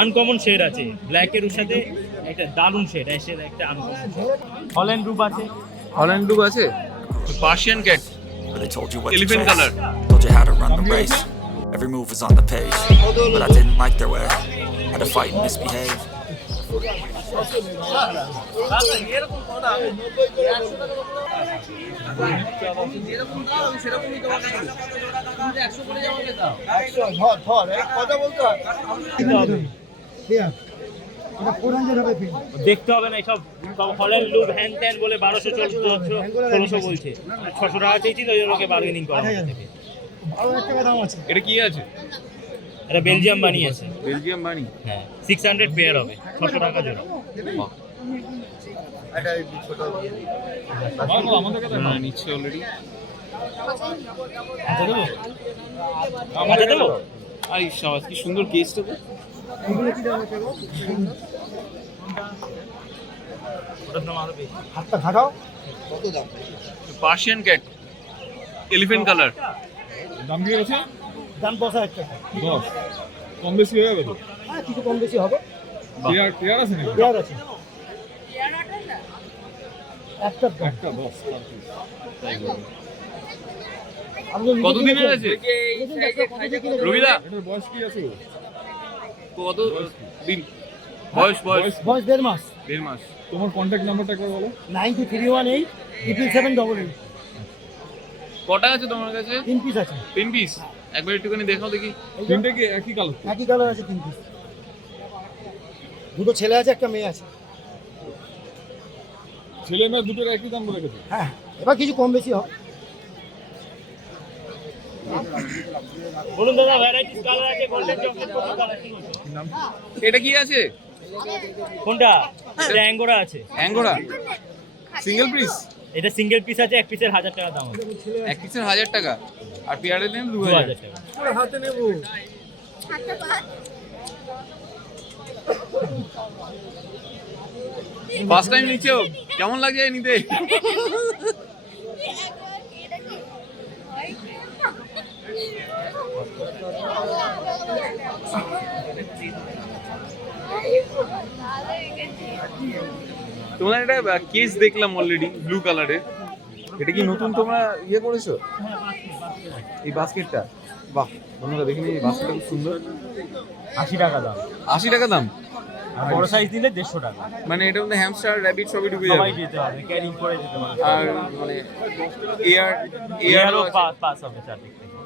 Uncommon shade আছে ব্ল্যাকের সাথে একটা দারুণ শেড এসে একটা আনকমন হল্যান্ড রূপ আছে হল্যান্ড রূপ আছে Persian cat But colour. Told you how to run the race. Every move was on the page. But I didn't like their way. Had to fight and misbehave. দেখতে হবে না এসব সব Holland look হ্যান ত্যান বলে বারোশো চোদ্দশো ষোলোশো বলছে। ছশো টাকা চেয়েছি তো ওই জন্য বার্গেনিং করা আমাদের এটা কি আছে? এটা বেলজিয়াম বানিয়েছে বেলজিয়াম বানি হ্যাঁ। সিক্স হান্ড্রেড পেয়ার হবে। ছশো টাকা জোড়া। নিচ্ছে অলরেডি আচ্ছা দেবো? আচ্ছা দেবো? আর সাবাস কি সুন্দর কেসটা তো। পার্সিয়ান ক্যাট এলিফেন্ট কালার দাম দিয়ে আছে দাম দশ হাজার টাকা। দশ। কম বেশি হয়ে যাবে তো? হ্যাঁ কিছু কম বেশি হবে। আছে পেয়ার আছে। একটা দশ। কতদিনের আছে? রবিদা? বয়স কি আছে? কত? দিন। বয়স বয়স। বয়স? দেড় মাস। দেড় মাস। তোমার কন্ট্যাক্ট নাম্বারটা একবার বলো। Nine two three one eight triple seven double eight. কটা আছে তোমার কাছে? তিন পিস আছে। তিন পিস? একবার একটুখানি দেখাও দেখি। তিনটে কি একই কালার একই কালার আছে তিন পিস দুটো ছেলে আছে একটা মেয়ে আছে। ছেলে মেয়ে দুটোর একই দাম রেখেছে হ্যাঁ এবার কিছু কম বেশি হবে বলুন দাদা ভ্যারাইটিস কালার আছে গোল্ডেন চকলেট কালার এটা কি আছে? কোনটা? এটা অ্যাঙ্গোরা আছে। অ্যাঙ্গোরা। সিঙ্গেল পিস এটা সিঙ্গেল পিস আছে এক পিসের হাজার টাকা দাম এক পিসের হাজার টাকা? আর পেয়ারের নেন দু হাজার। টাকা। হাতে নেব। ফার্স্ট টাইম নিচ্ছো? কেমন লাগছে নিতে? তোমার একটা কেস দেখলাম অলরেডি ব্লু কালারের এটা কি নতুন তোমরা ইয়ে করেছ? এই বাস্কেটটা? বাহ বন্ধুরা দেখে নিই এই বাস্কেটটা খুব সুন্দর। আশি টাকা দাম। আশি টাকা দাম? আর বড় সাইজ নিলে দেড়শো টাকা। মানে এটার মধ্যে হ্যামস্টার র্যাবিট সবই ঢুকে যাবে। যেতে হবে ক্যারিং করে যেতে পারবে আর মানে এয়ার এয়ারও পাস হবে চারদিক থেকে।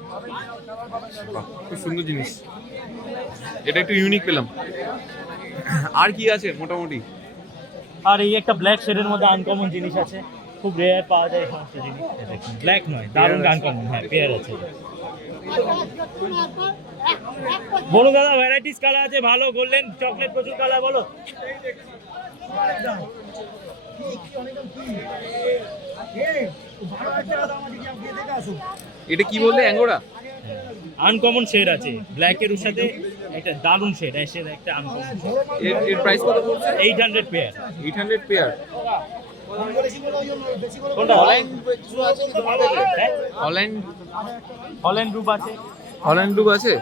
খুব সুন্দর জিনিস। এটা একটু ইউনিক পেলাম। আর কি আছে মোটামুটি? আর এই একটা ব্ল্যাক শেডের মধ্যে আনকমন জিনিস আছে খুব রেয়ার পাওয়া যায় এই সমস্ত জিনিস ব্ল্যাক নয় দারুণ আনকমন হ্যাঁ পেয়ার আছে বলো দাদা ভ্যারাইটিস কালার আছে ভালো গোল্ডেন চকলেট প্রচুর কালার বলো বারো হাজার টাকা দাম আছে কি আপনি দেখে আসুন এটা কি বললে অ্যাঙ্গোরা আনকমন শেড আছে। ব্ল্যাকের সাথে একটা দারুণ শেড এসে একটা আনকমন এর এর প্রাইস কত পড়ছে? Eight hundred pair eight hundred pair কোনটা? হল্যান্ড হল্যান্ড হল্যান্ড গ্রুপ আছে। হল্যান্ড রূপ আছে?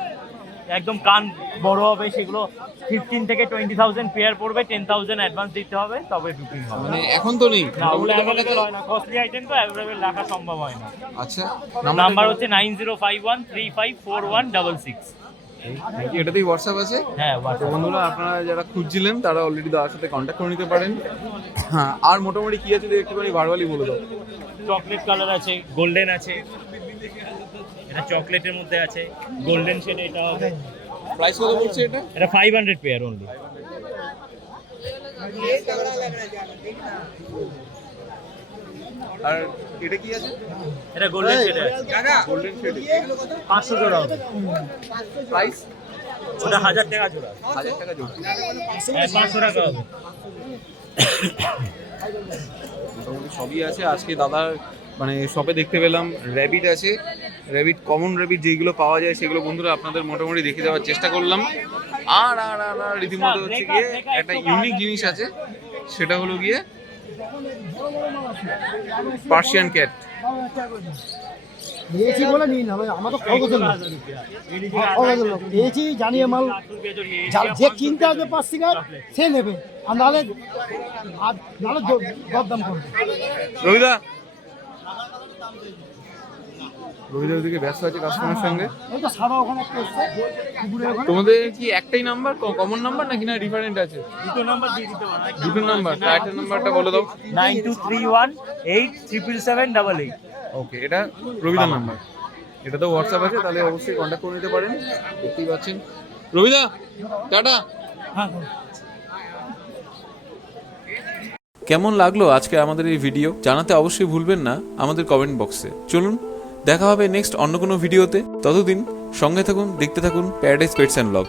একদম কান বড় হবে সেগুলো ফিফটিন থেকে টোয়েন্টি থাউজেন্ড পেয়ার পড়বে টেন থাউজেন্ড অ্যাডভান্স দিতে হবে তবে বুকিং হবে। মানে এখন তো নেই। না ওগুলো অ্যাভেলেবেল হয় না কস্টলি আইটেম তো অ্যাভেলেবেল রাখা সম্ভব হয় না। আচ্ছা নাম্বার হচ্ছে nine zero five one three five four one double six এটাতেই হোয়াটসঅ্যাপ আছে? হ্যাঁ বন্ধুরা আপনারা যারা খুঁজছিলেন তারা অলরেডি দাদার সাথে কন্ট্যাক্ট করে নিতে পারেন। হ্যাঁ আর মোটামুটি কি আছে একটুখানি ভারবালি বলে দাও। চকলেট কালার আছে গোল্ডেন আছে। এটা চকলেটের মধ্যে আছে গোল্ডেন শেড এটা হবে। প্রাইস কত পড়ছে এটা? এটা ফাইভ হান্ড্রেড পেয়ার অনলি আর এটা কি আছে? এটা গোল্ডেন শেড আছে। গোল্ডেন শেড পাঁচশো জোড়া হবে। প্রাইস ওটা হাজার টাকা জোড়া। হাজার টাকা জোর হ্যাঁ পাঁচশো টাকা হবে। মোটামুটি সবই আছে। আজকে দাদা মানে শপে দেখতে পেলাম র্যাবিট আছে। র্যাবিট কমন র্যাবিট যেগুলো পাওয়া যায় সেগুলো বন্ধুরা আপনাদের মোটামুটি দেখে দেওয়ার চেষ্টা করলাম। আর আর আর আর রীতিমতো হচ্ছে গিয়ে একটা ইউনিক জিনিস আছে সেটা হলো গিয়ে পার্সিয়ান ক্যাট পেয়েছি বলে নিই না ভাই আমার তো খরগোশের লোক খরগোশের লোক জানিয়ে মাল। যে কিনতে আসবে পাঁচ সিগার সে নেবে। আর নাহলে আর নাহলে দরদাম করবে। রবিদা। রবিদা ওদিকে ব্যস্ত আছে কাস্টমারের সঙ্গে। ওই তো সাদা ওখানে একটা এসছে তোমাদের কি একটাই নাম্বার কমন নাম্বার নাকি না ডিফারেন্ট আছে? দুটো নাম্বার দিয়ে দিতে পারো। দুটো নাম্বার আরেকটা নাম্বারটা বলে দাও। Nine two three one eight triple seven double eight. Okay এটা রবিদার নাম্বার এটা তো হোয়াটসঅ্যাপ আছে তাহলে অবশ্যই কন্ট্যাক্ট করে নিতে পারেন। দেখতেই পাচ্ছেন। রবিদা টাটা। হ্যাঁ। কেমন লাগল আজকে আমাদের এই ভিডিও জানাতে অবশ্যই ভুলবেন না আমাদের কমেন্ট বক্সে চলুন দেখা হবে নেক্সট অন্য কোনো ভিডিওতে ততদিন সঙ্গে থাকুন, দেখতে থাকুন paradise pets and blog